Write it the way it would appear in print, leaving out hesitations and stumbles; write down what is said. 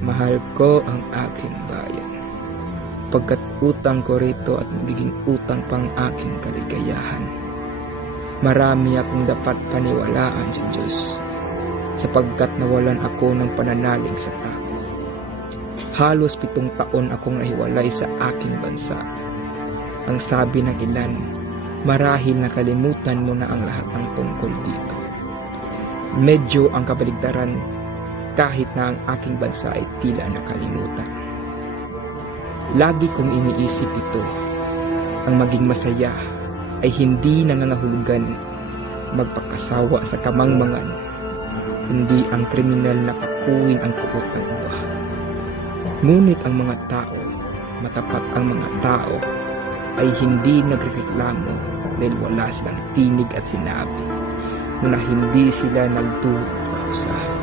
Mahal ko ang aking bayan, pagkat utang ko rito at magiging utang pang aking kaligayahan. Marami akong dapat paniwalaan sa Diyos, sapagkat nawalan ako ng pananalig sa tao. Halos 7 taon akong nahiwalay sa aking bansa. Ang sabi ng ilan, marahil nakalimutan mo na ang lahat ng tungkol dito. Medyo ang kabaligtaran, kahit na ang aking bansa ay tila nakalimutan. Lagi kong iniisip ito, ang maging masaya ay hindi nangangahulugan magpakasawa sa kamangmangan, hindi ang kriminal na pakuwing ang puot ng iba. Ngunit ang mga tao, matapat ang mga tao, ay hindi nagreklamo dahil wala silang tinig at sinabi na hindi sila nagdurusa.